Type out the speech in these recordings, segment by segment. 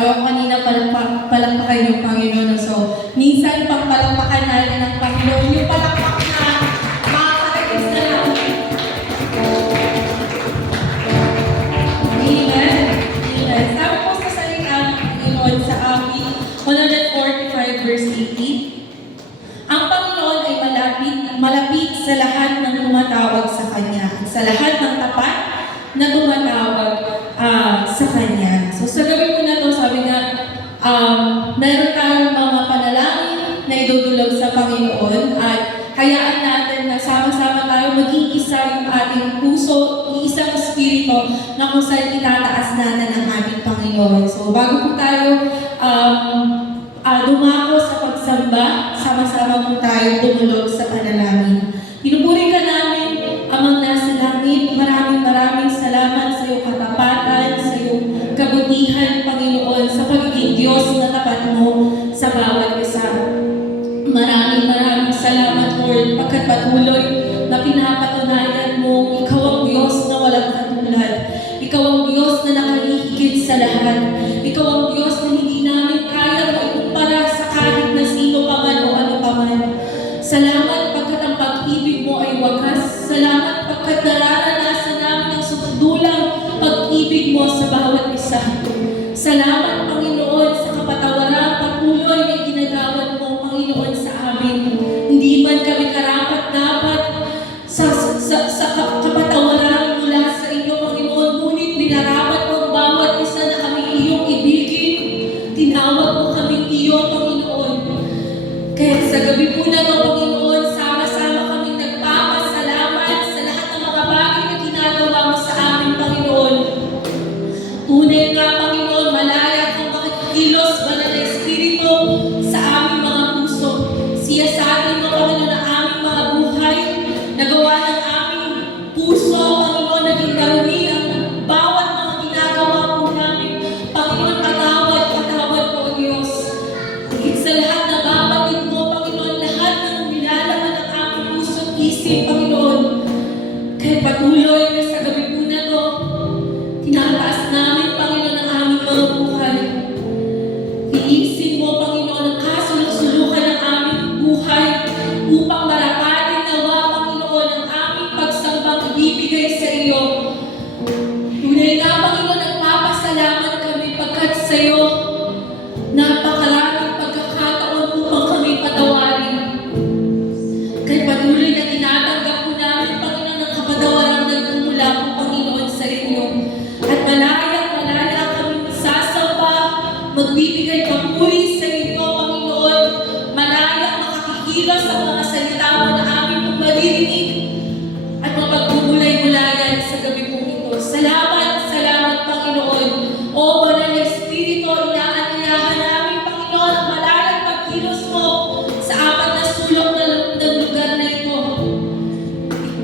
Sabi ko kanina, palakpakan yung Panginoon. So, minsan pag palakpakan natin ang Panginoon, yung palakpak na makakarating sa langit. Amen. Amen. Sabi po sa salita ng Panginoon sa amin, 145 verse 18, ang Panginoon ay malapit sa lahat ng tumatawag sa Kanya, sa lahat ng tapat na tumatawag sa Kanya. So sa gabi po na to, sabi nga, meron tayong mga panalangin na idudulog sa Panginoon at hayaan natin na sama-sama tayo maging isa yung ating puso, isang espiritu na kung saan itataas natin ang ating Panginoon. So bago po tayo dumako sa pagsamba, sama-sama po tayo dumulog sa panalangin. Pinupuri ka namin, Amang nasa langit, maraming salamat sa iyong katapatan, sa iyong kabutihan, Panginoon, sa pagiging Diyos na tapat mo sa bawat isa. Maraming salamat, Lord, pagkat patuloy na pinapatunayan mo, Ikaw ang Diyos na walang katulad. Ikaw ang Diyos na nakalihigit sa lahat. Ikaw ang Diyos na hindi namin kaya maikumpara sa kahit na sino pa man o ano pa man. Salamat pagkat ang pag-ibig mo ay wagas. Salamat pagkat nararanasan namin ang sumundulang pag-ibig mo sa bawat isa. Salamat, Panginoon, sa kapatawaran patuloy na ginagawad mo, Panginoon, sa amin. Hindi man kami karapat-dapat sa kapatawaran mula sa inyo, Panginoon, ngunit binarapat mo ang bawat isa na kami iyong ibigin. Tinawag mo kami iyo, Panginoon. Kaya sa gabi po na ito, Panginoon, sama-sama kaming nagpapasalamat sa lahat ng mga bagay na ginagawa mo sa amin, Panginoon. Tunay nga, Panginoon, malaya kang makikilos, banal na Espiritu sa aming mga puso. Siya sa atin, Panginoon, na aming mga buhay, nagawa ng aming puso, Panginoon, naging karuni ang bawat mga ginagawa po namin. Panginoon, patawad po, Diyos. Higit sa lahat na babatid mo, Panginoon, lahat ng nilalaman ng aming puso at isip, Panginoon. Kaya patuloy na sa gabi po na to, tinataas namin, Panginoon, ang aming mga buhay. Tiisin mo, Panginoon, ang kasulok-sulukan ng aming buhay upang marapatin nawa, Panginoon, ang aming pagsambang ibibigay sa iyo. Tunay nga, Panginoon, nagpapasalamat kami pagkat sa iyo napakaraming pagkakataon upang kami patawarin. Kaya patuloy na tinatanggap po namin, Panginoon, ang kapatawaran na tumula po, Panginoon, sa inyo. At malaya kami sasamba, magbibigay papuri sa inyo, Panginoon. Malaya makakikilos sa mga salita mo na aming pong maririnig at mapagmumulay-mulayan sa gabi pong ito. Salamat, Panginoon. O Banal na Espiritu, inaanyayahan namin, Panginoon, ang malalang pagkilos mo sa apat na sulok ng lugar na ito.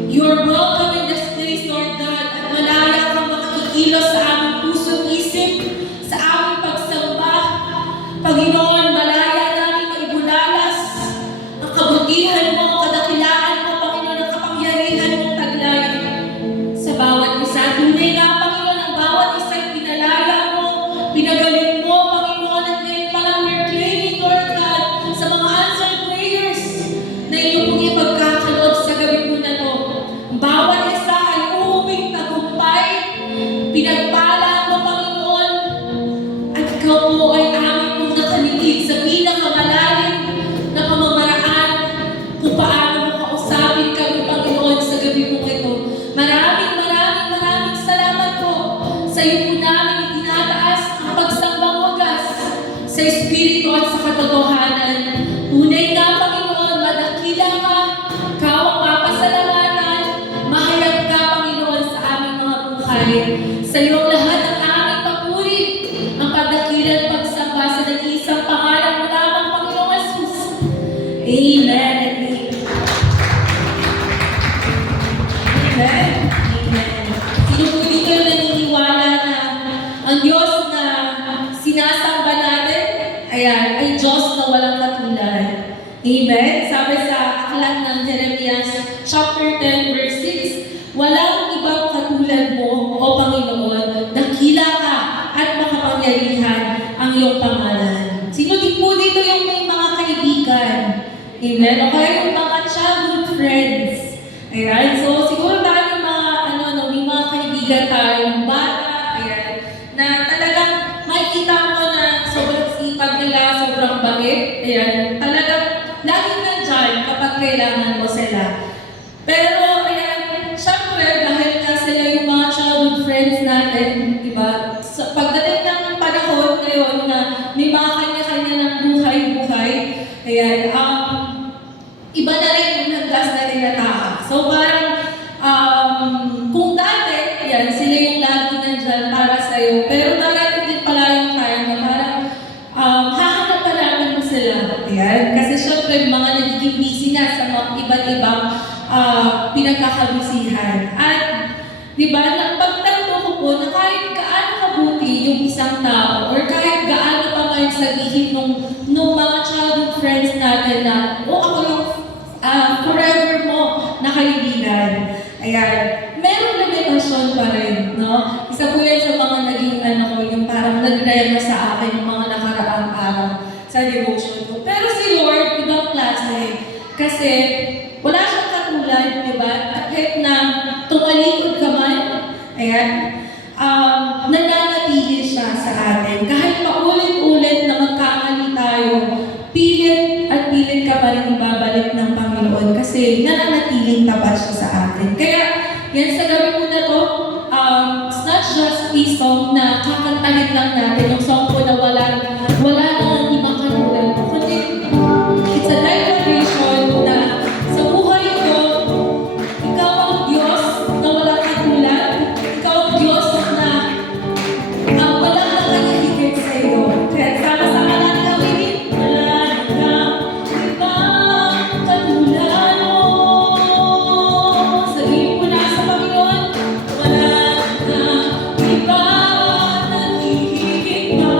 You're welcome in this place, Lord God, at malaya kang makakikilos sa aming puso at isip, sa aming pagsamba. Panginoon, malaya namin maibulalas ang kabutihan mo, kadakilaan mo, Panginoon, ang kapangyarihan mong taglay sa bawat isa. Tunay nga, Panginoon, ang bawat isa ay pinalaya mo, pinagaling mo, Panginoon, at ngayon pa lang we're claiming, Lord God, sa mga answered prayers na inyong pong ipagkakaloob sa gabi po na to. Ang bawat isa ay uuwing tagumpay, pinagpala mo, Panginoon, at ikaw po ay aming pong nakalitig sa pinakamalalim na pamamaraan kung paano mo kausapin kami, Panginoon, sa gabi po ito. Maraming salamat po. Sa iyo po namin itinataas ang pagsambang wagas sa Espiritu at sa katotohanan. Tunay nga, Panginoon, madakila ka, ikaw ang papasalamatan, mahayag ka, Panginoon, sa aming mga buhay. Sa iyo lahat ang aming papuri, ang pagdakila at pagsamba sa nag-iisang pangalan mo lamang, Panginoong Jesus. Amen and amen. Amen. Sino po dito yung naniniwala na ang Diyos na sinasamba natin, ay Diyos na walang katulad? Amen? Sabi sa aklat ng Jeremias chapter 10 verse 6, walang ibang katulad mo, O Panginoon, dakila ka at makapangyarihan. Ang kaibigan. Amen? O kaya yung mga childhood friends. Ayan. So, siguro tayo mga, may mga kaibigan tayo, ng bata, ayan, na talagang makikita mo na sobrang sipag nila, sobrang bait. Ayan. Talagang laging nandyan kapag kailangan mo sila. Pero, ayan, syempre, dahil nga sila yung mga childhood friends natin, di ba? So, pagdating ng panahon ngayon na may mga kanya-kanya ng buhay-buhay, ayan, iba na rin yung nagdas na tinatahak. So, parang, kung dati, ayan, sila yung lagi nandyan para sa'yo, pero darating din pala yung time na parang, hahanap pa namin mo sila. Ayan, kasi syempre, mga nagiging busy na sa mga iba't ibang pinagkakabisihan. At, di ba, pagtanto ko po na kahit gaano kabuti yung isang tao or kahit gaano pa man sabihin nung mga childhood friends natin na, ako yung forever mo na kaibigan. Ayan, merong limitasyon pa rin, no? Isa po yan sa mga naging yung parang nagrema sa akin yung mga nakaraang araw sa devotion ko. Pero si Lord, ibang klase. Kasi, wala siyang katulad, di ba? Kahit na tumalikod ka man, ayan, nananatili siya sa atin. Kahit paulit-ulit na magkamali tayo, pilit at pilit ka pa rin ibabalik ng Panginoon kasi nananatiling tapat siya sa atin. Kaya, yan sa gabi po na to, it's not just a song na kakantahin lang natin, yung song po na wala nang ibang katulad. Kundi, it's a declaration na sa buhay ko, ikaw ang Diyos na walang katulad. Ikaw ang Diyos na walang nakahigit sa iyo. Kaya sama-sama natin gawin, wala nang ibang katulad mo. Sabihin mo na sa Panginoon, wala nang iba na hihigit pa.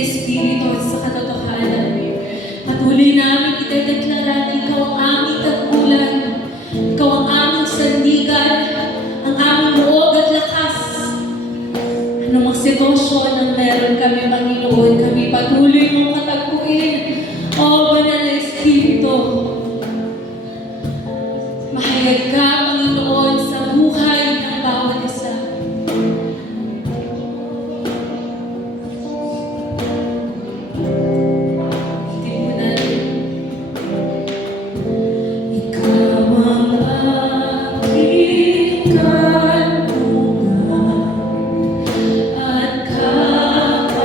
Espiritu at sa katotohanan. Patuloy namin itadeklara na Ikaw ang aming tagpulan, Ikaw ang aming sandigan, ang aming buog at lakas. Anumang sitwasyon ang meron kami, Panginoon, kami patuloy mong katagpuin. O Banal na Espiritu, mahayag ka, Panginoon, sa buhay ng bawat isa. Hindi mo natin. Ikaw ang aking kanlungan at kapayapaan.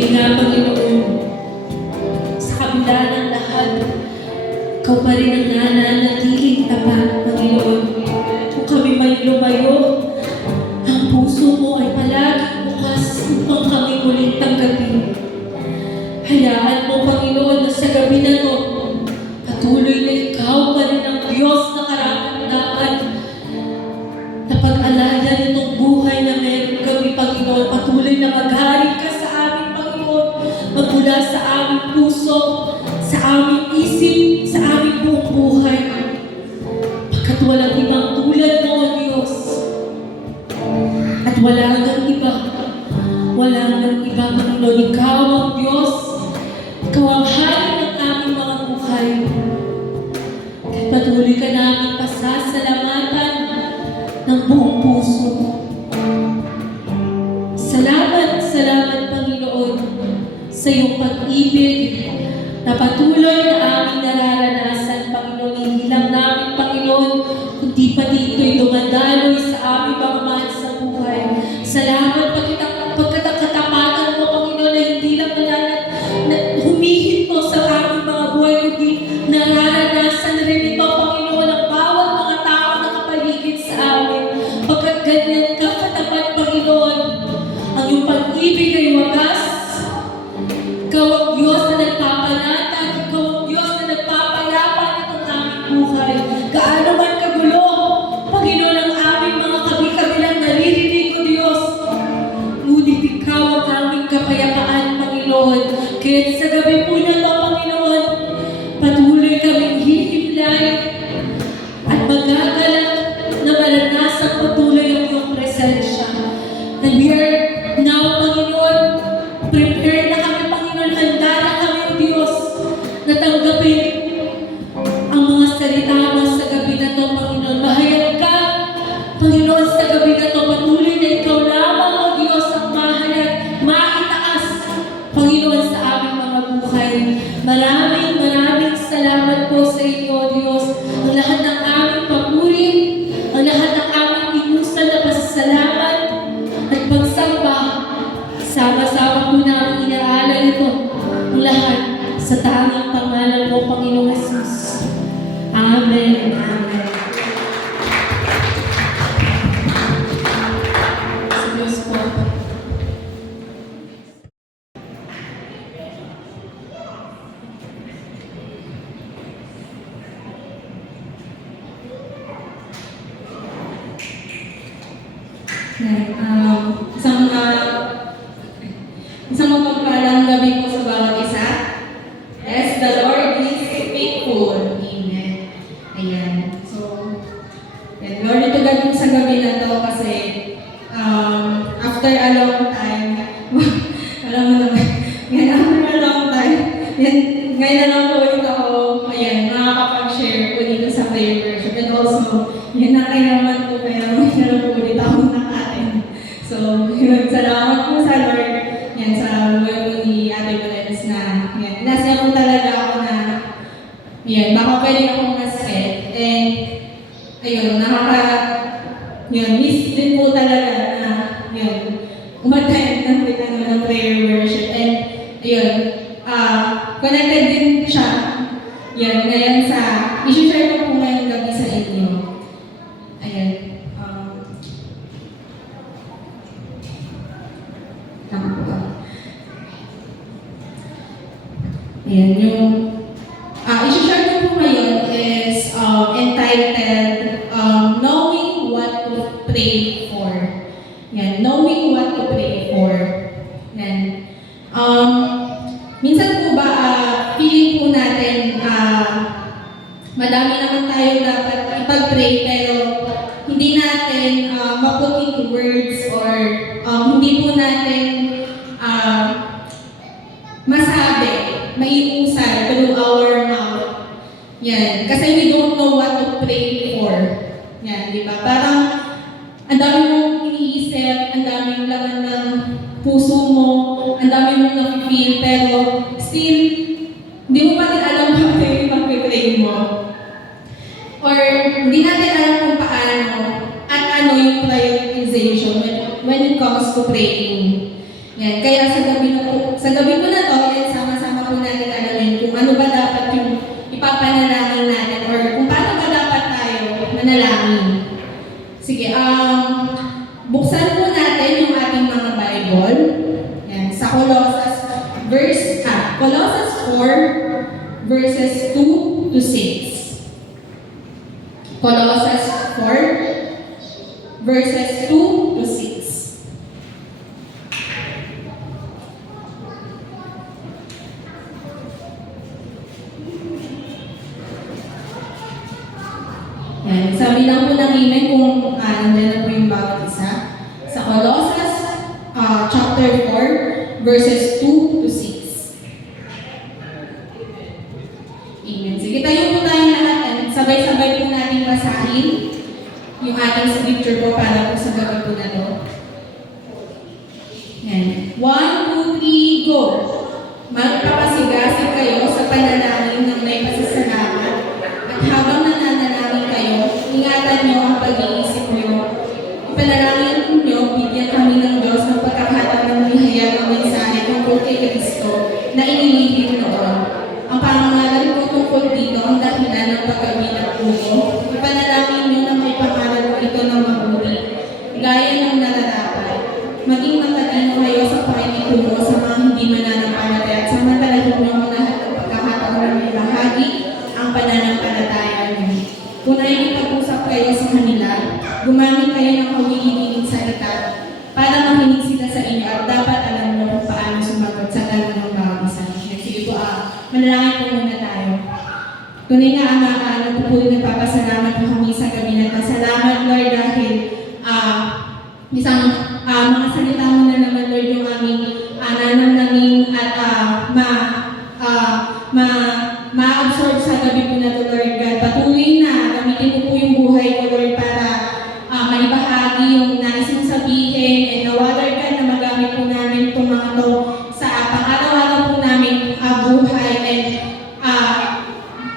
Patuloy nga, Panginoon, sa kabila ng lahat, Ikaw pa rin ang nananatiling tapat, Panginoon. Kung kami may lumayo, ang puso mo ay palaging bukas upang kami muling tanggapin. Hayaan mo, Panginoon, na sa gabi na to, patuloy na Ikaw pa rin ang Diyos na karapat-dapat na pag-alala nitong buhay na meron kami, Panginoon. Patuloy na maghari ka sa amin, Panginoon, magmula sa aming puso, sa aming isip, sa aming buong buhay. Pagkat walang ibang tulad mo, O Diyos. At wala nang iba. Wala nang iba, Panginoon. Ikaw ang Diyos. Ikaw ang hari ng aming mga buhay. Kaya patuloy ka namin pasasalamatan ng buong puso. Salamat, salamat, Panginoon, sa iyong pag-ibig na patuloy na aming nararanasan, Panginoon. Hindi lang namin, Panginoon, kundi pati ito'y dumadaloy sa aming mga mahal sa buhay. Salamat pagkat ang katapatan mo, Panginoon, na hindi lang na humihinto sa aming mga buhay, kundi nararanasan rin ito, Panginoon, ang bawat mga tao na kapaligid sa amin. Pagkat ganyan ka katapat, Panginoon, ang iyong pag-ibig ay wagas. Ikaw ang Diyos na nagpapanatag. Ikaw ang Diyos na nagpapayapa nitong aming buhay. Gaano man kagulo, Panginoon, ang aming mga kabi-kabilang naririnig ko, Diyos. Ngunit Ikaw ang aming kapayapaan, Panginoon. Kaya sa gabi po na ito, Panginoon, patuloy kaming hihimlay at magagalak na maranasang patuloy ang iyong presensya. And we are now, Panginoon, prepare na kami, Panginoon, handa na kami, Diyos, na tanggapin ang mga salita mo sa gabi na ito, Panginoon. Mahayag ka, Panginoon, sa gabi na ito. Patuloy na Ikaw lamang, O Diyos, ang mahayag, maitaas, Panginoon, sa aming mga buhay. Maraming, maraming salamat po sa inyo, O Diyos. Ang lahat ng aming papuri, ang lahat ng aming inusan na pasasalamat at pagsamba, sama-sama po namin inaalay ito, ang lahat sa tanging pangalan mo, Panginoong Jesus. Amen. Amen. Sa Diyos po. Isang mapagpalang gabi po sa bawat isa. Yes, the Lord is faithful. Amen. Ayan. So, yan. Glory to God sa gabi na to kasi after a long time, alam mo naman, yan, after a long time, yan, ngayon na lang po ulit ako, ayan, makakapag-share po dito sa prayer worship. And also, yan na kayo naman po, kaya ngayon na lang po ulit ako nakain. So, yun, salamat po sa Lord. Yan, sa buhay po ni Ate Valens na, yan, nasya po talaga ako na, yan, baka pwede akong mas-set. And, ayun, yun, miss din po talaga na, yun, umatay ng prayer worship. And, ayun, connected din siya, yan, ngayon sa, i-share ko po ngayong gabi sa inyo. Ayan, ayan, yung i-share ko po ngayon is entitled Knowing What to Pray For. Yan, knowing what to pray for. Yan. Minsan po ba, feeling po natin, madami naman tayo dapat ipag-pray pero hindi natin ma-put into words or hindi po natin masabi, maiusal through our mouth. Yan. Kasi we don't know what to pray for. Yan, di ba? Parang ang dami mong iniisip, ang daming laman ng puso mo, ang dami mong na-feel, pero still, hindi mo pa din alam kung ano yung pag-pray mo. Or hindi natin alam kung paano at ano yung prioritization when it comes to praying. Yan. Kaya sa gabi Colossians 4, verses 2 to 6. Colossians 4, verses 2 to 6. Yan. Sabi lang po ng amen kung nandiyan na po yung bawat isa. Sa Colossians chapter 4, verses 2 to 6. Amen. Sige, tayo po tayong lahat and sabay-sabay po natin basahin yung ating scripture po para po sa gabi po na to. Yan. 1, 2, 3, go! Magpapasigasig kayo sa panalangin ng may pasasalamat at habang nananalangin kayo, ingatan niyo ang pag-iisip niyo. Ipanalangin niyo, bigyan kami ng Diyos ng pagkakataon ng mahayag ang mensahe tungkol kay Kristo na inilihim noon. Ang pangangaral ko tungkol dito ang dahilan ng pagkabilang ulo. Ipanalangin niyo na may pangaral ko ito ng mabuti, gaya ng nararapat. Maging matalino kayo sa pakikitungo sa mga hindi mananampalataya at samantalahin niyo ang lahat ng pagkakataon na may bahagi ang pananampalataya niyo. Kung nakikipag-usap kayo sa kanila, gumamit kayo ng kawiling salita para makinig sila sa inyo at dapat alam mo kung paano sumagot sa tanong ng bawat isa. Sige po, manalangin po muna tayo. Tunay na Ama, po po nagpapasalamat po kami sa gabi na ito. Salamat, Lord, dahil isang mga salita mo na naman, Lord, yung aming nanamnamin at ma-absorb sa gabi po na ito, Lord God. Patuloy na gamitin ko po yung buhay ko, Lord, para maibahagi yung nais mong sabihin and nawa, Lord God, na magamit po namin itong mga ito sa pang-araw-araw po namin buhay and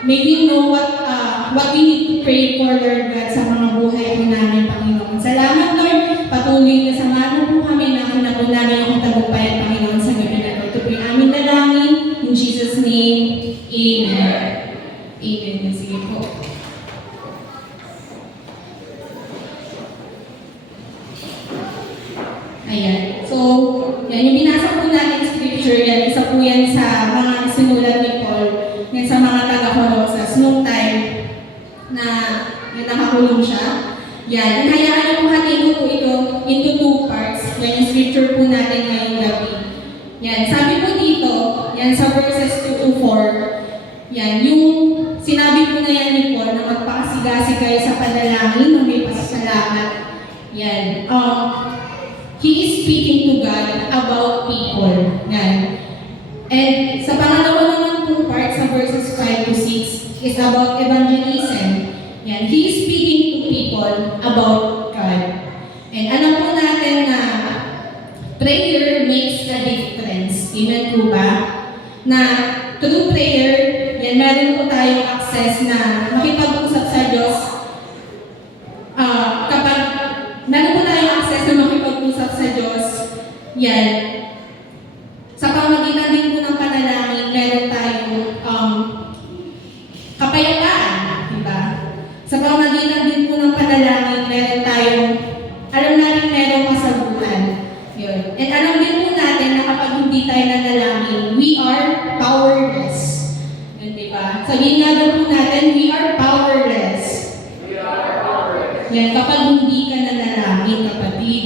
may we know what we need to pray for, Lord God, sa mga buhay po namin, Panginoon. Salamat, Lord. Patuloy na samahan mo po kami na kinapon namin ang tagumpayan, Panginoon, sa gabi na ito. Ito po yung aming dalangin. In Jesus' name, Amen. Amen. Sige po. Ayan. So, yan. Yung binasa po natin scripture, yan. Isa po yan sa mga sinulat ni Paul. Yan sa mga taga-Colossus. Noong time na nakakulong siya. Yan. Hayaan niyo po hatiin ko po ito into 2 parts. Yan yung scripture po natin ngayong gabi. Yan. Sabi po dito, yan sa verses 2 to 4, yan. Yung sinabi po na yan ni Paul na magpakasigasig kayo sa panalangin ng may pasasalamat. Yan. He is speaking to God about people. Yan. And sa pangalawa naman pong part sa verses 5 to 6 is about evangelism. Yan. He is speaking to people about God. And alam po natin na prayer makes a difference. Amen po ba? Na through prayer, yan, meron po tayong access na makipag-usap sa Diyos. Kapag meron po tayong access na makipag-usap sa Diyos, yan, sa pamagitan din po ng panalangin, meron tayong kapayapaan, diba? Sa pamagitan din po ng panalangin, meron tayong, alam natin merong kasagutan. Yun. And alam din po natin na kapag hindi tayo nanalangin, we are powerless. Yun, diba? Sabihin nga daw po natin, we are powerless. We are powerless. Yan, kapag hindi ka nanalangin, kapatid.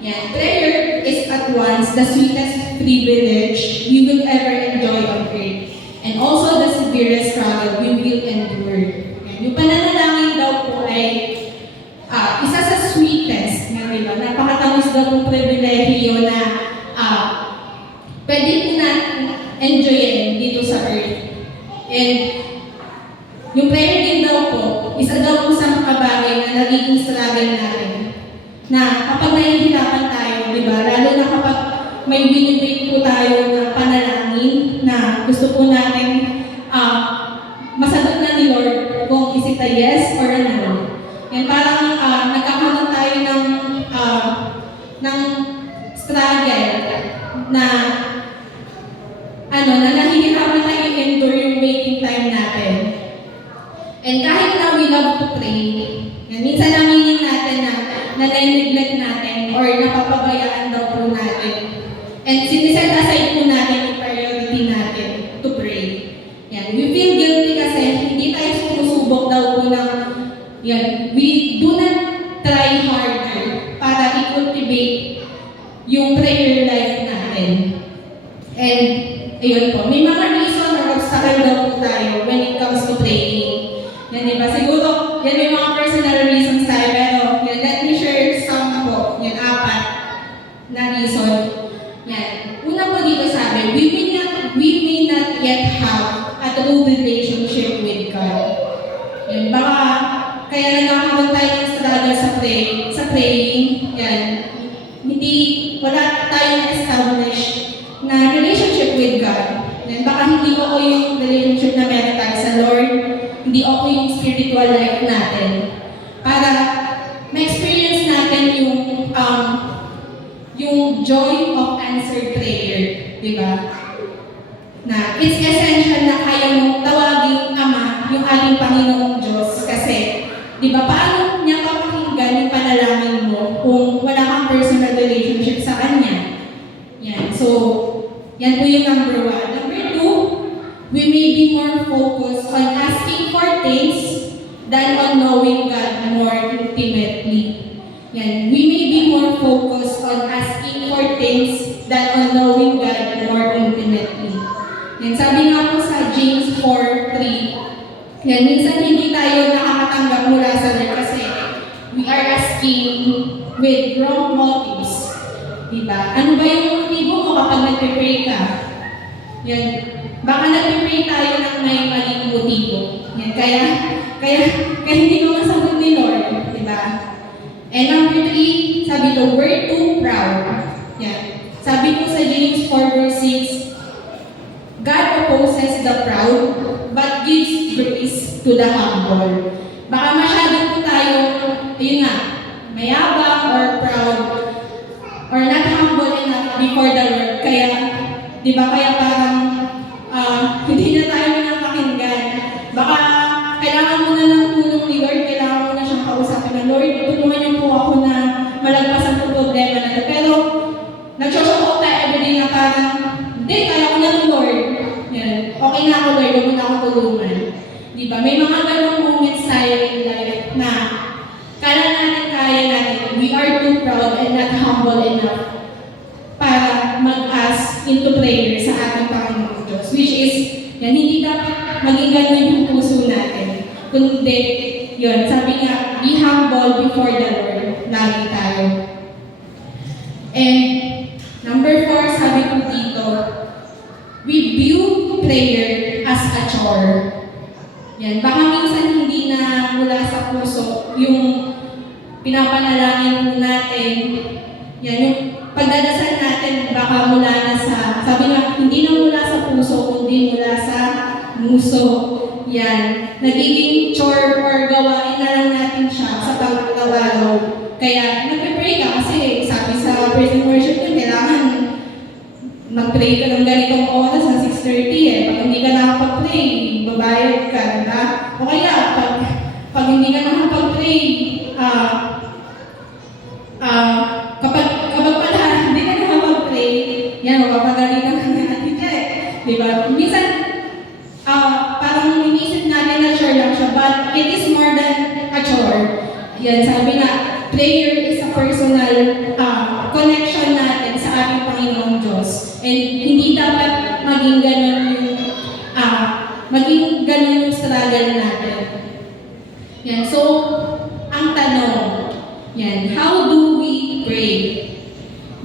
Yan, prayer is at once the sweetest privilege we will ever enjoy on earth. And also the severest struggle we will endure. Yan, yung pananalangin daw po ay isa sa sweetest, nga diba? Napakatamis daw pong pribilehiyo na pwede po natin enjoyin dito sa earth. And yung prayer din daw po, isa daw po sa mga bagay na nagiging struggle natin. Na kapag nahihirapan tayo, di ba? Lalo na kapag may binibig po tayo na panalangin na gusto po natin masagot na ni Lord kung is it a yes or a no. Yan parang nagkakaroon tayo ng struggle na na nahihirapan tayo i-endure yung waiting time natin. And kahit na we love to pray, yan, minsan naminin natin na nane-neglect natin or napapabayaan daw po natin. And siniset aside po natin yung priority natin. Ayun po, may mga reason or obstacle daw po tayo when it comes to praying. Yan, di ba? Siguro, yan may mga personal reasons tayo, pero yan, let me share some po. Yan, 4 na reason. Yan. Una po dito sabi, we may not yet have a true relationship with God. Yan, baka kaya nagkakaroon tayo ng struggle sa praying. Yan. Wala tayong establish na relationship with God. Then baka hindi ko yung relationship na meron tayo sa Lord, hindi ako yung spiritual life natin. Para ma-experience natin yung joy of answered prayer. Di ba? Na it's essential na kaya mong tawagin Ama yung ating Panginoong Diyos. Kasi, di ba, paano niya papakinggan yung panalangin mo kung wala kang personal relationship sa Kanya? Yan. So, yan po yung number 1. Number 2, we may be more focused on asking for things than on knowing God more intimately. Yan. We may be more focused on asking for things than on knowing God more intimately. Yan. Sabi nga po sa James 4:3, yan, minsan hindi tayo nakakatanggap mula sa Lord kasi we are asking with wrong motives. Diba? Ano ba yung motibo mo kapag nagpe-pray ka? Yan. Baka nagpe-pray tayo ng may maling motibo. Yan. Kaya hindi ko masagot ni Lord. Diba? And number 3, sabi ko, we're too proud. Yan. Sabi ko sa James 4:6, God opposes the proud, but gives grace to the humble. Baka masyado po tayo, ayun nga, mayabang or proud, or not humble enough before the Lord. Kaya, di ba, kaya parang hindi na tayo pinapakinggan. Baka kailangan mo na ng tulong ni Lord, kailangan mo na siyang kausapin na, Lord, tulungan niyo po ako na malagpasan po problema na ito. Pero, nagsosok tayo everyday na parang, hindi, kaya ko na ito, Lord. Yan. Okay na ako, Lord, huwag mo na ako tulungan. Di ba? May mga ganong moments tayo in life na kala natin, kaya natin, we are too proud and not humble enough para mag-ask into prayer sa ating Panginoong Diyos. Which is, yan, hindi dapat maging ganun yung puso natin. Kundi, yun, sabi nga, be humble before the Lord. Lagi tayo. And, number 4, sabi ko dito, we view prayer as a chore. Yan, baka minsan hindi na mula sa puso yung pinapanalangin natin, yan, yung pagdadasal natin baka mula na sa, sabi nga, hindi na mula sa puso, kundi mula sa muso. Yan, nagiging chore or gawain na lang natin siya sa pag-araw. Kaya, nagpe-pray ka kasi sabi sa praise and worship yun, kailangan mag-pray ka ng ganitong oras sa 6:30 Pag hindi ka nakapag-pray, babayad ka, diba? O kaya, pag hindi ka nakapag-pray, kapag pala hindi ka nakapag-pray, yan, mapapagalitan ka ng ating diba? Minsan, parang iniisip natin na chore lang siya, but it is more than a chore. Yan, sabi na, prayer is a personal connection natin sa ating Panginoong Diyos. And hindi dapat maging ganun yung struggle natin. Yan, so, ang tanong, yan, how do we pray?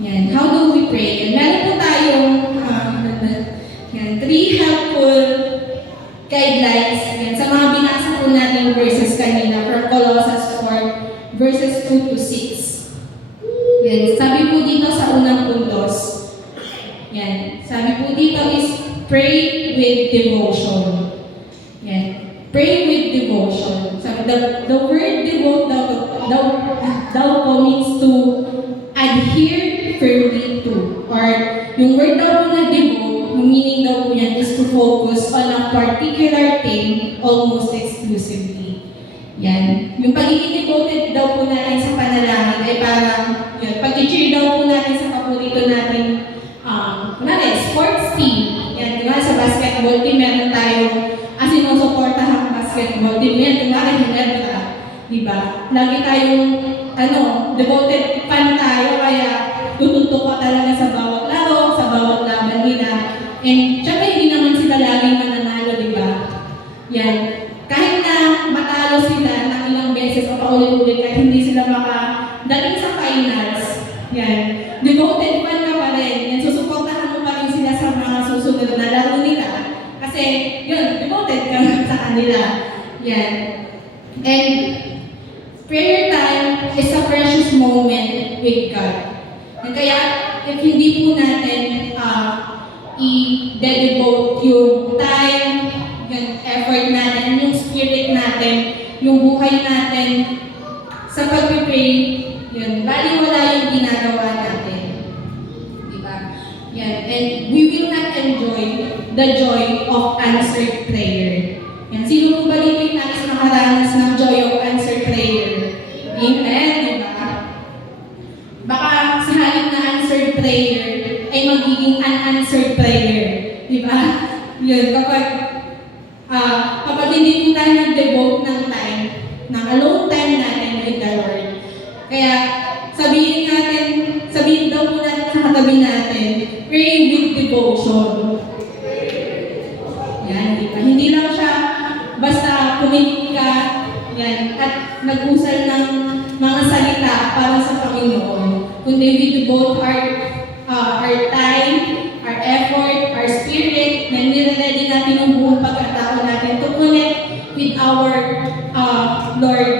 Yan, how do we pray? Yan, meron po tayong 3 helpful guidelines yan, sa mga binasa po natin verses kanina from Colossians 4, verses 2 to 6. Yan, sabi po dito sa unang puntos, yan, sabi po dito is pray with devotion. Yan, pray with devotion. Sabi, the word devote daw po means to adhere firmly to. Or yung word daw po na devote, yung meaning daw po yan is to focus on a particular thing almost exclusively. Yan. Yung pagiging devoted daw po natin sa panalangin ay parang, yun, pag-cheer daw po natin sa paborito natin, sports team. Yan, di ba? Sa basketball team, meron tayong sinusuportahang basketball team. Yan, di ba? Hinebra. Di ba? Lagi tayong, devoted fan tayo, kaya tutunto ka talaga sa bawat laro, sa bawat laban nila. And, syempre, hindi naman sila laging mananalo, di ba? Yan. Kahit na matalo sila ng ilang beses o paulit-ulit kahit hindi sila makadating sa finals, yan. Devoted fan ka pa rin. Yan, susuportahan mo pa rin sila sa mga susunod na laro nila. Kasi, yun, devoted ka sa kanila. Yan. And prayer time is a precious moment with God. And kaya, if hindi po natin i-devote yung time, yung effort natin, yung spirit natin, yung buhay natin sa pag-pray, yun, baliwala yung ginagawa natin. Diba? Yan. And we will not enjoy the joy of answered prayer. Yan. Sino po ba dito yung nais makaranas ng joy of answered prayer? Amen, diba? Baka sa halip na answered prayer ay magiging unanswered prayer. Diba? Yun, kapag hindi po tayo nag-devote ng time, ng alone time natin with the Lord. Kaya sabihin daw po natin sa katabi natin, pray with devotion. Yan, diba? Hindi lang siya basta puminig ka, yan, at nag-usal ng mga salita para sa Panginoon. Kundi we devote our time, our effort, our spirit, na nire-ready natin yung buong pagkatao natin to connect with our Lord.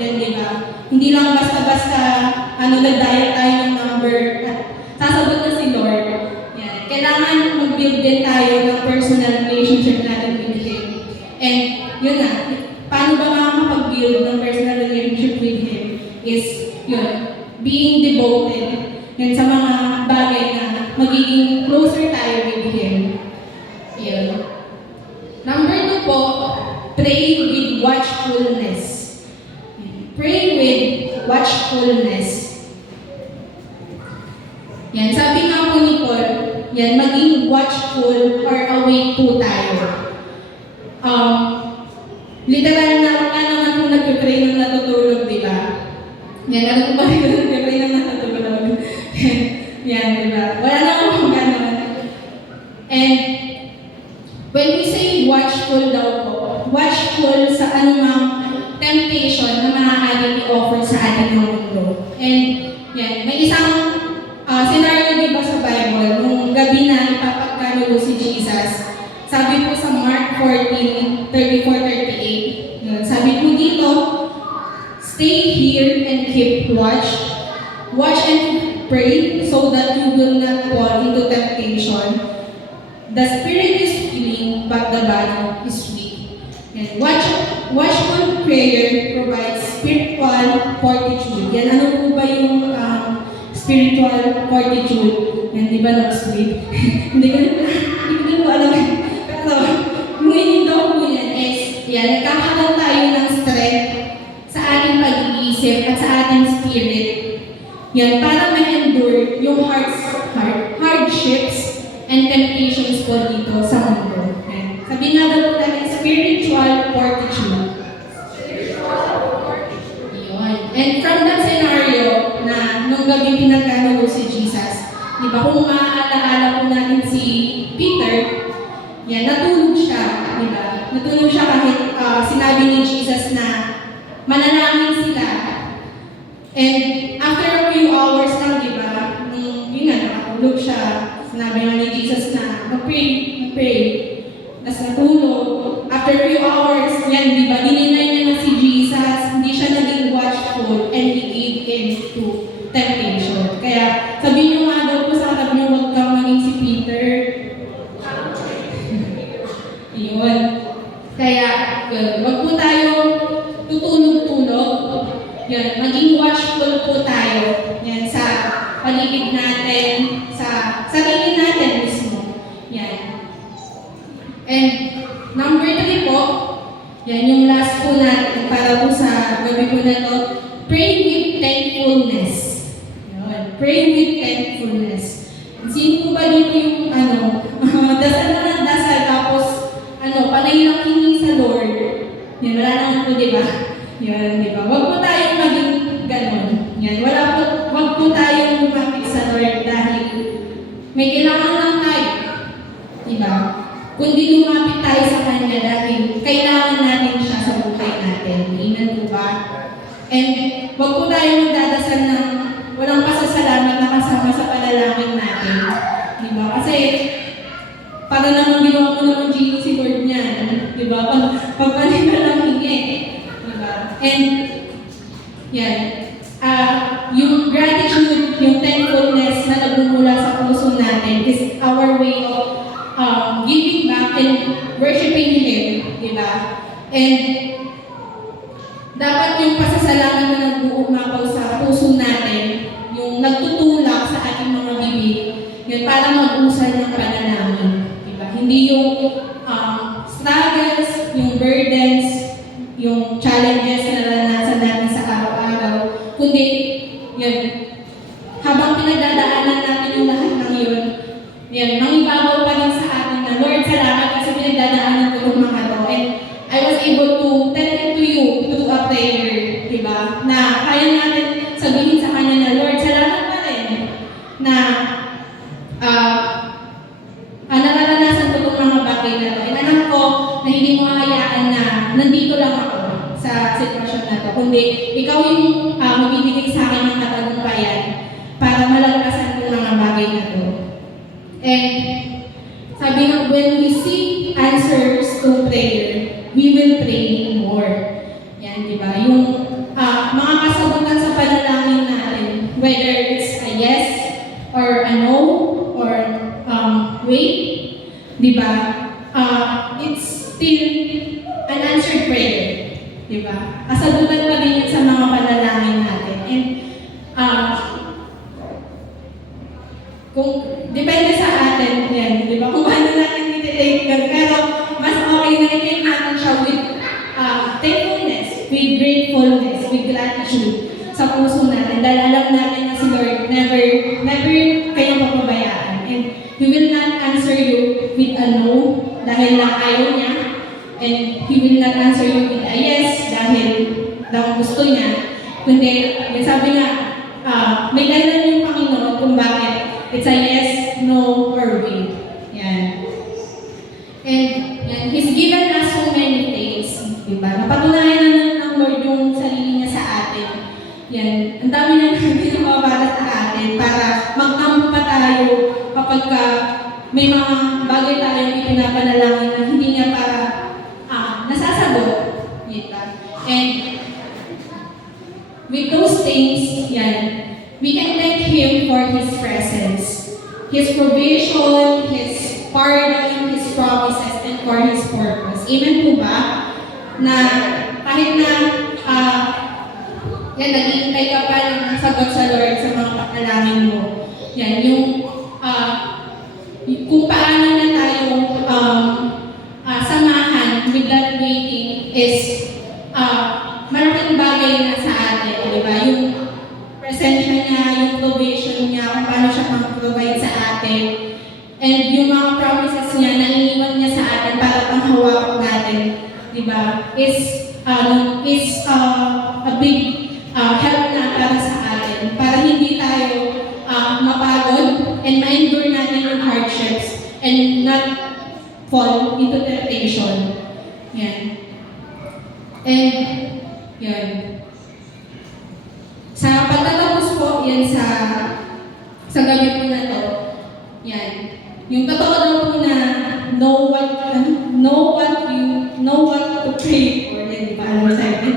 Yan, di ba? Hindi lang basta-basta nag-dial tayo ng number at sasagot na si Lord. Yan. Kailangan mag-build din tayo ng personal relationship natin with Him. And yun na, paano ba makakapag-build ng personal relationship with Him is yun, being devoted yan sa mga bagay na magiging closer tayo with Him. Yun. Number 2 po, pray with watchfulness. Pray with watchfulness. Yan, sabi nga po ni Paul, yan, maging watchful or awake po tayo. Literal na wala naman po nag-pray ng natutulog, di ba? Yan, ano po ba rin nag-pray ng natutulog? Yan, di ba? Wala naman po gano'n. And when we say watchful daw po, watchful sa anumang temptation na maaaring i-offer sa ating mundo. And yan, may isang scenario di ba sa Bible, nung gabi na ipapagkanulo si Jesus, sabi po sa Mark 14:34-38, sabi po dito, stay here and keep watch. Watch and pray so that you will not fall into temptation. The spirit is willing, but the body is weak. And watchful prayer provides spiritual fortitude. Yan, ano po ba yung spiritual fortitude? Yan, di ba nag-sleep? Hindi ko po alam. Pero, ngayon daw po yan is, yan, nagkakaroon tayo ng strength sa ating pag-iisip at sa ating spirit. Yan, para ma-endure yung hardships and temptations po dito sa mundo. Yan. Sabi nga daw po natin, spiritual fortitude. Yun. And from that scenario na nung gabi pinagkanulo si Jesus, di ba kung maaala-ala po natin si Peter, yan, natulog siya, di ba? Natulog siya kahit sinabi ni Jesus na manalangin sila. And after a few hours lang, di ba, yun nga, nakatulog siya, sinabi nga ni Jesus na mag-pray. Tapos natulog. After a few hours, yan, di ba, dininay niya na si Jesus, hindi siya naging watchful, and he gave in to temptation. Kaya, sabihin niyo nga daw po sa katabi niyo, huwag kang maging si Peter. Yun. Kaya, wag po tayong tutulog-tulog. Yan, maging watchful po tayo. Yan, sa paligid natin, sa sarili natin mismo. Yan. And number 3 po, yan yung last po natin para po sa gabi po na to, pray with thankfulness. Yan. Pray with thankfulness. Sino po ba dito yung dasal na ng dasal tapos panay lang hiningi sa Lord. Yan, wala naman po, di ba? Yan, di ba? Wag po tayong maging ganon. Yan, wag po tayong lumapit sa Lord dahil may kailangan lang tayo. Di ba? kundi lumapit tayo sa Kanya dahil kailangan natin siya sa buhay natin. Amen po ba? And wag po tayo magdadasal ng walang pasasalamat na kasama sa panalangin natin. Diba? Kasi para naman ginawa mo naman Gino si Lord niya. Diba? Pagpalita lang hingi. Diba? And yan. Yung gratitude, yung thankfulness na nagmumula sa puso natin is our way of giving back and worshiping Him. Diba? And dapat yung pasasalamat na nag-uumapaw sa puso natin, yung nagtutulak sa ating mga bibig, yun para mag-usal ng panalangin. Diba? Hindi yung struggles, yung burdens, yung challenges na naranasan natin sa araw-araw, kundi yun, habang pinagdadaanan natin yung lahat ng yun, yan, mangibabaw pa rin sa atin na, Lord, salamat kasi pinagdadaanan ko yung mga to. And I was able to tell it to you through a prayer, diba? Na kaya natin sabihin sa Kanya na, Lord, salamat pa rin na nararanasan ko itong mga bagay na to. And alam ko na hindi mo hayaan na nandito lang ako sa sitwasyon na to, kundi ikaw yung magbibigay sa akin ng katagumpayan para malagpasan itong mga bagay na to. And sabi nga, when we see answers to prayer, we will pray more. Yan, di ba? Yung mga kasagutan sa panalangin natin, whether it's a yes or a no or wait, di ba? It's still an answered prayer. Di ba? Kasagutan pa rin yan sa mga panalangin natin. And kung depende sa atin yan, di ba? Kung paano natin i-take yan. Pero mas okay na i-take natin siya with thankfulness, with gratefulness, with gratitude sa puso natin. Dahil alam natin na si Lord never kayong papabayaan. And He will not answer you with a no dahil lang ayaw niya. And He will not answer you with a yes dahil lang gusto niya. Kundi, sabi nga, may dahilan yung Panginoon kung bakit it's a yes, no, or wait. Yan. And yan, He's given us so many things. Diba? Napatunayan na ng Lord yung sarili niya sa atin. Yan. Ang dami na ginawa para sa atin para magtampo pa tayo kapag may mga bagay tayong ipinapanalangin na hindi niya para nasasagot. Diba? And with those things, yan, we can thank Him for His presence, His provision, His pardon, His promises, and for His purpose. Amen po ba? Na kahit na yan, naghihintay ka pa ng sagot sa Lord sa mga panalangin mo. Yan, yung kung paano na tayo samahan with that waiting is malaking bagay na sa atin, di ba? Yung presensya niya, yung provision niya, kung paano siya mag-provide sa atin. And yung mga promises niya na iniwan niya sa atin para panghawak natin, di ba? Is a big help na para sa atin. Para hindi tayo mapagod and ma-endure natin yung hardships and not fall into temptation. Yan. And yan. Sa pagtatapos po, yan sa gabi po na to, yan. Yung totoo daw po na know what to pray for. Yan, di ba? Alam mo sa akin?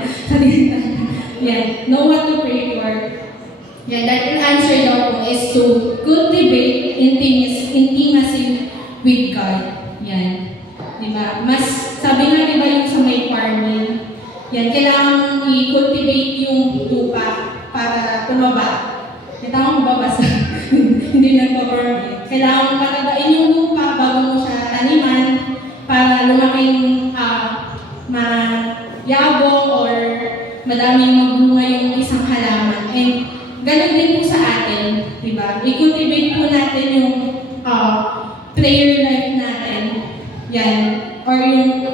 Yan. Know what to pray for. Yan. That will answer daw po is to cultivate intimacy with God. Yan. Di ba? Mas, sabi nga di ba yung sa may farming, yan, kailangan i-cultivate yung lupa para tumaba. Kailangan mo babasa. Hindi nagpa-farm. Kailangan patagain yung lupa bago mo siya taniman para lumaking mayabong or madaming magbunga yung isang halaman. And ganun din po sa atin, di ba? I-cultivate po natin yung prayer life natin. Yan. Or yung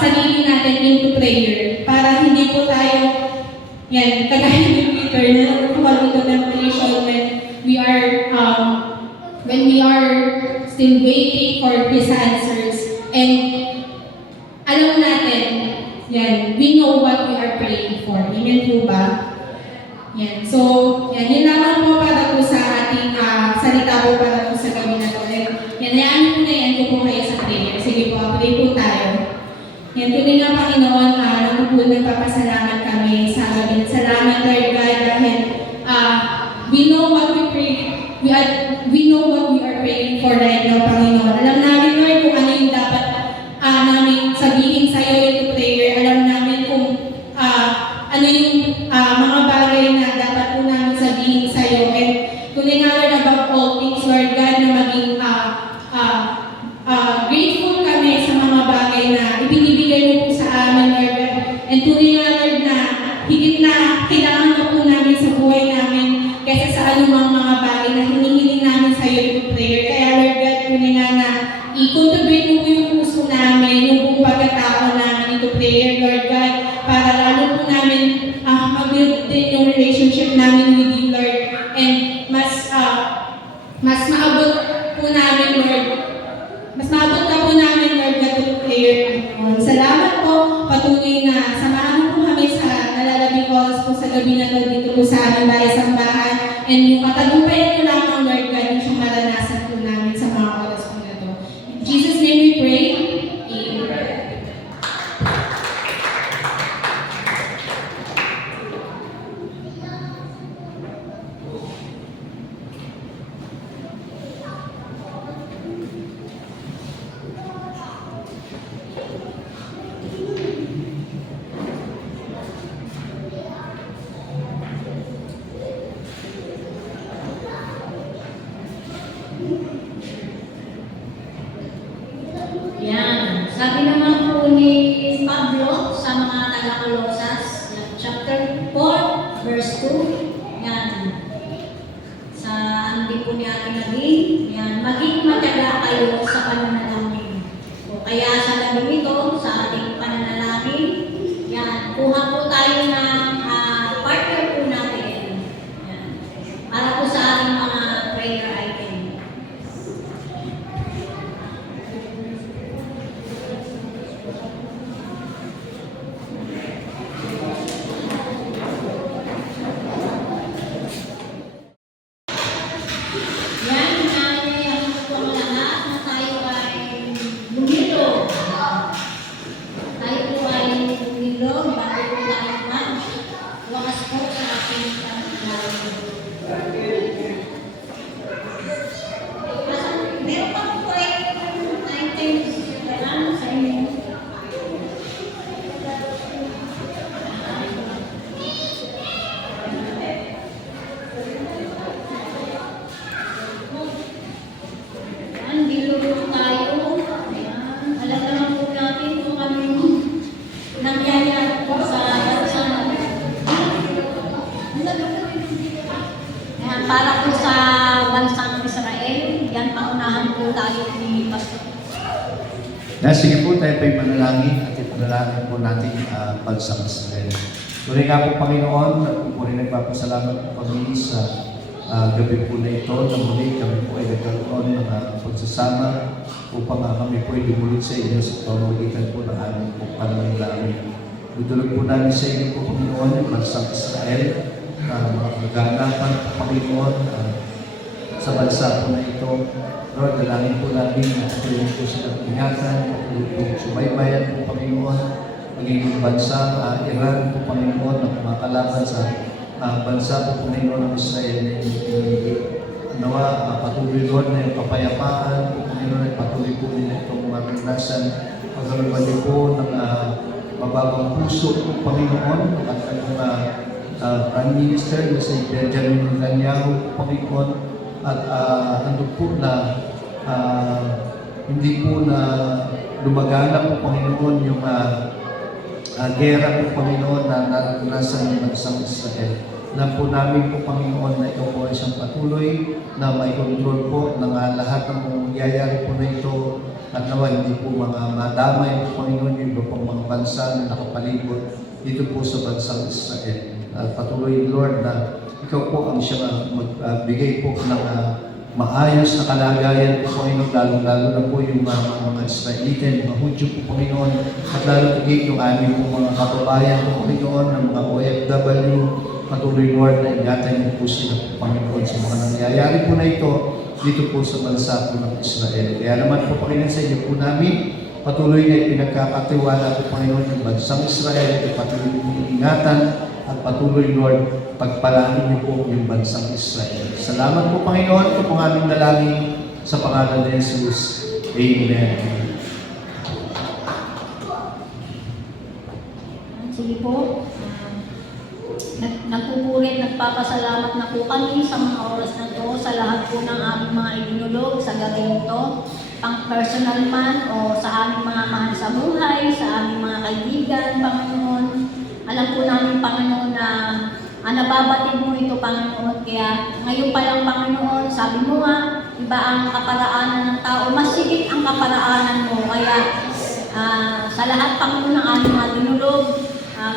sarili natin into prayer para hindi po tayo yan, kagaya ni Peter na nagpapalo ito temptation when we are still waiting for His answers. And alam natin, yan, we know what we are praying for. Amen po ba? Yan. So, yan. Yun lamang po para po sa ating salita po para po sa gabi na to. Yan. Hayaan po na yan ko po kayo sa prayer. Sige po, pray po tayo. Yan. Tuloy nga Panginoon, naku po nagpapasalamat kami sa gabi. Salamat Lord God dahil we know what we pray. We know what we are praying for right now, Panginoon. Alam namin Lord kung ano yung dapat namin sabihin sa iyo yung prayer. Alam namin kung ano yung mga bagay na dapat po namin sabihin sa iyo. And tuloy nga Lord above all things, Lord God, na maging grateful kami sa mga bagay na ibinibigay mo po sa amin, Lord God. And tuloy nga Lord na higit na kailangan ka po namin sa buhay namin kaysa sa anumang mga bagay na hinihiling namin sa iyo yung prayer. Kaya Lord God, tuloy nga na i-contribute mo po yung puso namin, yung buong pagkatao namin into prayer, Lord God, para lalo po namin mag-build din yung relationship namin with you, Lord. And mas maabot po namin, Lord. Mas maabot ka po namin, Lord God, to prayer. Salamat po. Patuloy na samahan mo po kami sa nalalabing oras po sa gabi na to dito po sa aming bahay-sambahan. And yung katagumpayan ko lamang, Lord God, yung siyang maranasan po namin sa mga oras po na to. In Jesus' name we pray. Amen. Yan. Sabi naman po ni Pablo sa mga taga-Colosas, chapter 4, verse 2. Yan. Sa hindi po ni Ate Nadine, yan. Maging matyaga kayo sa pananalangin. O kaya sa gabi ito, sa ating pananalangin, yan. Kuha po tayo ng partner po natin. Yan. Para po sa ating mga prayer item. Yan, ang po mga lahat na tayo ay lumilo. Tayo po ay lumilo, bago po tayo wakas po sa ating pananalangin. Meron pa po ay items sa inyo. Yan, dilulong tayo. Ayan. Alam naman po natin kung ano yung nangyayari po sa bansa. Ayan, para po sa bansang Israel, yan paunahan po tayo ni Pastor. Sige po, tayo po'y manalangin at ipanalangin po natin bansang Israel. Tuloy nga po Panginoon, at po rin nagpapasalamat po kami sa gabi po na ito na muli kami po ay nagkaroon ng pagsasama upang kami po ay lumulog sa inyo sa pamamagitan po ng aming po panalangin. Dudulog po namin sa inyo po Panginoon yung bansang Israel, mga kaganapan po Panginoon sa bansa po na ito. Lord, dalangin po namin na patuloy po sa ingatan, patuloy po subaybayan po Panginoon, magiging bansa Iran po Panginoon na kumakalaban sa bansa po Panginoon ng Israel. Nawa patuloy Lord na yung kapayapaan po Panginoon at patuloy po nila itong maranasan. Pagkaroon niyo po ng mababang puso po Panginoon at ang Prime Minister na si Benjamin Netanyahu Panginoon at ano po na hindi po na lumagana po Panginoon yung gera po Panginoon na naranasan ng bansang Israel. Na po namin po Panginoon na ikaw po ay siyang patuloy na may control po ng lahat ng mangyayari po na ito at nawa hindi po mga madamay po Panginoon yung iba pong mga bansa na nakapalibot dito po sa bansang Israel. At patuloy Lord na ikaw po ang siyang magbigay po ng maayos na kalagayan po, Panginoon, lalo na po yung mga Israelite, mga Hudyo po, Panginoon, at lalo tigit yung aming po mga kababayan po, Panginoon, ng mga OFW, patuloy, Lord, na ingatan niyo po sila po, Panginoon, sa mga nangyayari po na ito dito po sa bansa po ng Israel. Kaya naman po, Panginoon, sa inyo po namin, patuloy na pinagkakatiwala po, Panginoon, yung bansang Israel, at patuloy yung ingatan, at patuloy, Lord, pagpalain niyo po yung bansang Israel. Salamat po, Panginoon. Ito po aming dalangin sa pangalan ni Jesus. Amen. Sige po. Nagpupurit, nagpapasalamat na po kami sa mga oras na to, sa lahat po ng aming mga idinulog sa gabi nito, pang personal man o sa aming mga mahal sa buhay, sa aming mga kaibigan, Panginoon. Alam po namin, Panginoon, na nababatid mo ito, Panginoon. Kaya ngayon pa lang, Panginoon, sabi mo nga, iba ang kaparaanan ng tao, mas sigit ang kaparaanan mo. Kaya sa lahat, Panginoon, ng aming mga dinulog,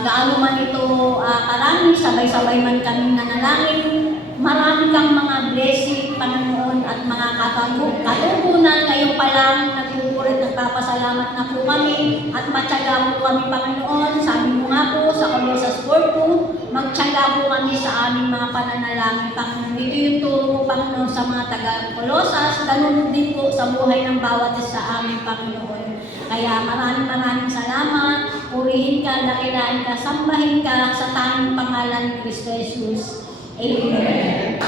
gaano man ito karami, sabay-sabay man kaming nanalangin, marami kang mga blessing, Panginoon, at mga katugunan. Ngayon pa lang, nagpupurit, nagpapasalamat na po kami, at matyaga po kami, Panginoon. Sabi mo nga po sa Colossus 4:2, magtyaga po kami sa aming mga pananalangin, Panginoon. Ito yung turo mo, Panginoon, sa mga taga-Colossus, ganun din po sa buhay ng bawat isa sa aming Panginoon. Kaya maraming salamat, purihin ka, dakilain ka, sambahin ka sa tanging pangalan ni Kristo Jesus. Amen.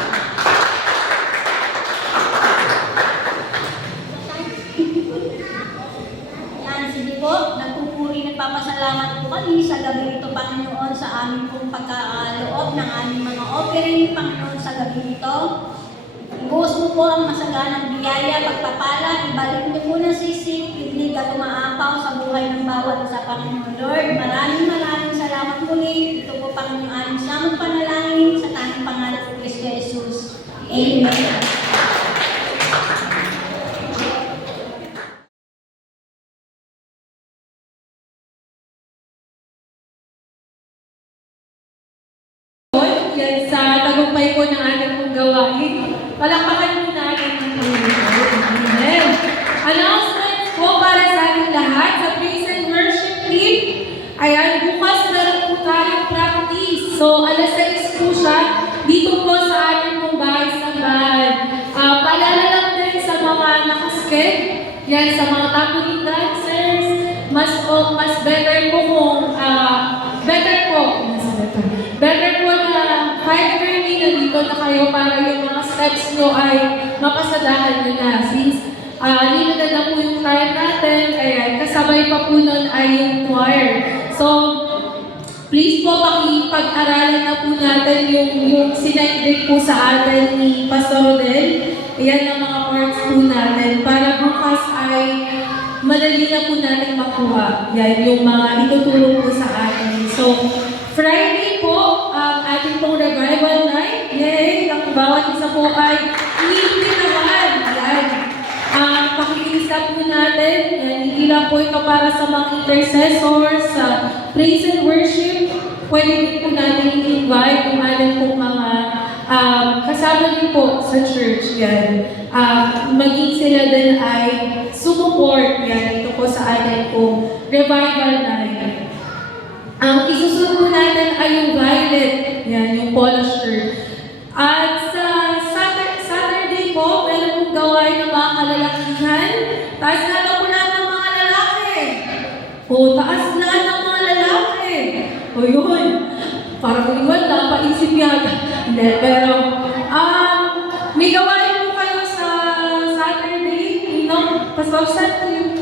Yan, sige po, nagpupuri, nagpapasalamat po kami sa gabi ito, Panginoon, sa aming pong pagkaloob ng aming mga offering, Panginoon, sa gabi ito. Ibuhos mo po ang masaganang biyaya, pagpapala, ibalik niyo po na sisig, ibig at umaapaw sa buhay ng bawat isa, Panginoon. Lord, maraming salamat muli. Ito po, Panginoon, aming samang panalangin sa tanging pangalan ni Kristo Jesus. Amen. Yan sa tagumpay po ng ating pong gawain. Palakpakan po natin ang Panginoon. Amen. Announcements po para sa ating lahat sa praise and worship team. Ayan, bukas meron po tayong practice. So, alas 6 po siya dito po sa ating pong bahay sa bahay. Paalala lang din sa mga nakasked, yan sa mga tapuling dancers, mas better po kung better po na 5:30 na dito na kayo para yung mga steps nyo ay mapasadahan nyo na. Since limited na po yung time natin, kaya kasabay pa po nun ay yung choir. So, please po pakipag-aralan na po natin yung sinended po sa atin ni Pastor Rodel. Ayan ang mga parts po natin para bukas ay madali na po natin makuha. Yan yung mga itutulong po sa atin. So, Friday po, ating pong revival night. Yay! Ang bawat isa po ay iimbitahan. Ayan. Pakikisa po natin. Yan. Hindi lang po ito para sa mga intercessors, sa praise and worship. Pwede din po natin i-invite yung ating pong mga kasama din po sa church. Yan. Maging sila din ay support. Yan. Ito po sa ating pong revival night. Ang isusunod po natin ay yung violet, yan, yung polo shirt. At sa Saturday po, meron pong gawain ng mga kalalakihan. Taas na lang po natin ng mga lalaki. Taas na ng mga lalaki. Yun. Parang wala, paisip yata. Hindi, pero, may gawain po kayo sa Saturday, pasawsan po yung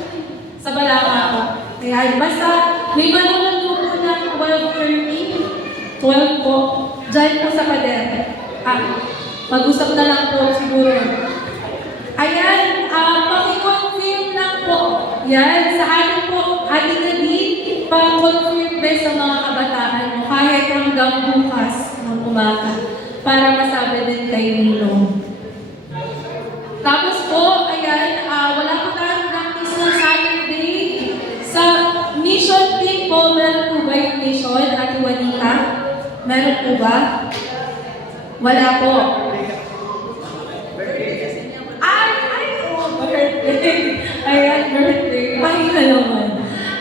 sa Balaka ko. Kaya, basta, may manulang po na 12:30, 12 po, dyan po sa pader. Mag-usap na lang po siguro. Ayan, paki-confirm lang po. Yan, sa atin po, ating natin, pa-confirm din sa mga kabataan mo, kahit hanggang bukas ng umaga, para masabi din kay Nino. Tapos po, ayan, wala po tayong practice ng Saturday. Sa mission team po, meron po ba yung mission, Ate Juanita? Meron po ba? Wala po.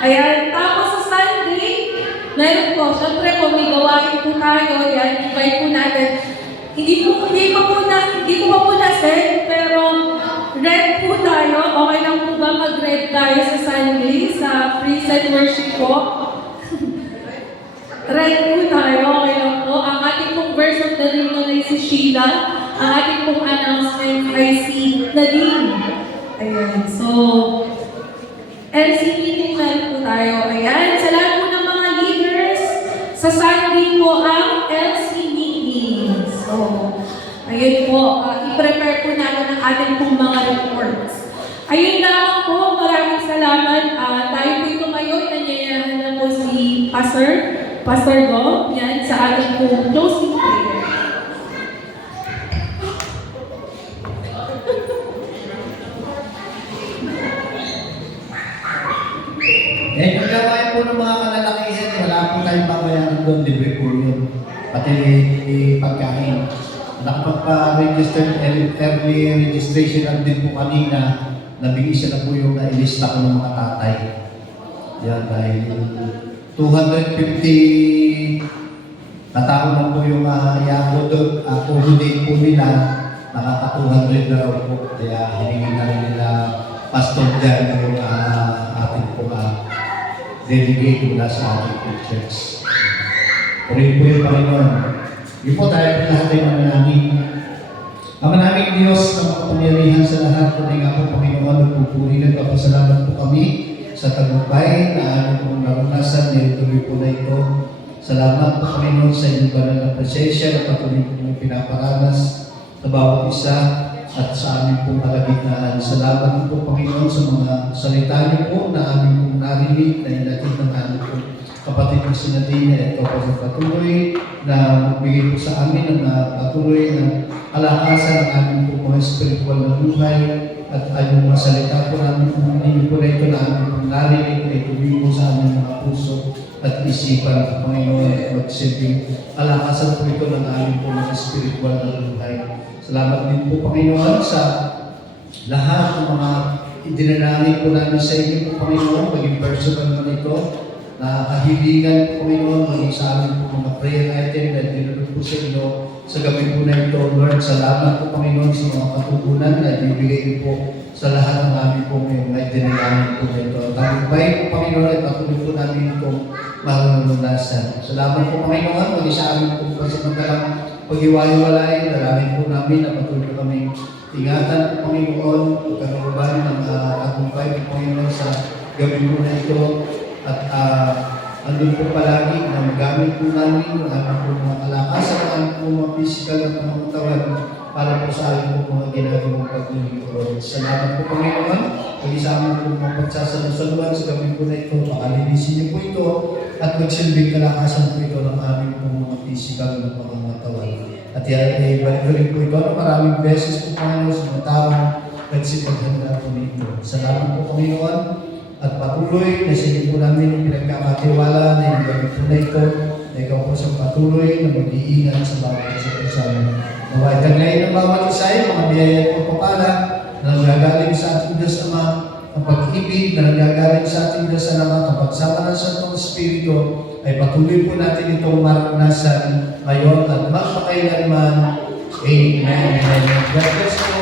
Ayan, tapos sa Sunday, meron po, syempre po, may gawain po tayo, yan, invite po natin. Hindi ko pa po na-send, pero red po tayo. Okay lang po ba mag-red tayo sa Sunday, sa preset worship po? Red po tayo, okay lang po. Ang ating pong verse of the day nun ay si Sheila. Ang ating pong announcement ay si Nadine. Ayan, so, LC meeting na po tayo. Ayan, sa lahat po ng mga leaders, sa Sunday po ang LC meeting. So, ayun po, i-prepare po natin ang ating pong mga reports. Ayun lamang po, maraming salamat. Tayo po tumayo, nanyayahan na po si Pastor Go, yan, sa ating pong closing prayer. Yung gawain po ng mga kalalakihan, wala po tayong babayaran doon, libre po yun. Pati pagkain. Nakapagpa-register, early registration lang din po kanina, nabigay siya na po yung nailista ko ng mga tatay. Yan, dahil 250 katao na po yung accommodate po nila, nakaka-200 na raw po. Kaya hiningi na rin nila pastor dyan yung ating po delegate mula sa ating po church. Purihin po yung Panginoon. Yun po tayo po lahat ay mananangin. Ang manaming Diyos na makapangyarihan sa lahat, kundi nga po Panginoon, nagpupuri, nagpapasalamat po kami sa tagumpay na aming pong naranasan ngayon tuloy po na ito. Salamat po Panginoon sa inyong banal na presensya na patuloy po mong pinaparanas sa bawat isa at sa aming pong kalagitnaan. Salamat po Panginoon sa mga salita niyo po na aming pong narinig na inatid ng aming po kapatid na sinadina at ito po sa patuloy na magbigay po sa amin ng patuloy na kalakasan ng aming po mga spiritual na buhay at ang mga salita po namin po ninyo po na ito na aming pong narinig ay tuloy po sa aming mga puso at isipan, Panginoon, at magsilbing kalakasan po ito ng aming po mga spiritual na buhay. Salamat din po, Panginoon, sa lahat ng mga idinanangin po namin sa inyo po, Panginoon, maging personal man ito, na kahilingan, Panginoon, maging sa amin po mga prayer item na dinulog po sa inyo sa gabi po na ito. Lord, salamat po, Panginoon, sa mga katugunan na ibibigay po sa lahat ng aming po mga idinanangin po na ito. Tagumpay po, Panginoon, at patuloy po namin itong malunasan. Salamat po, Panginoon, maging sa amin po pasamantalang pag-iwalay, dalangin po namin na patuloy kami ingatan po, Panginoon, pagkaroon ng tagumpay po, Panginoon, sa gabi po na ito. At andun po palagi na magamit po namin ang aming po mga kalakasan, ang aming po mga physical at mga katawan para po sa aming po mga ginagawang paglilingkod. Salamat po, Panginoon, pag-isama po mga pagsasalusaluan sa gabi po na ito. Pakalinisin niyo po ito at magsilbing kalakasan po ito ng aming po mga physical at mga katawan. At yan ay balik po ito na maraming beses po, Panginoon, sa mga taong nagsipaghanda po nito. Salamat po, Panginoon, at patuloy na sige po namin yung pinagkakatiwala na yung gabi po na ito na ikaw po sa patuloy na mag-iingat sa bawat isa po sa amin. Naway taglayin ng bawat isa ay mga biyaya at pagpapala na nanggagaling sa ating Diyos Ama, ang pag-ibig na nanggagaling sa ating Diyos Ama, ang pagsama ng Santong Espiritu ay patuloy po natin itong maranasan ngayon at magpakailanman. Amen. God bless you.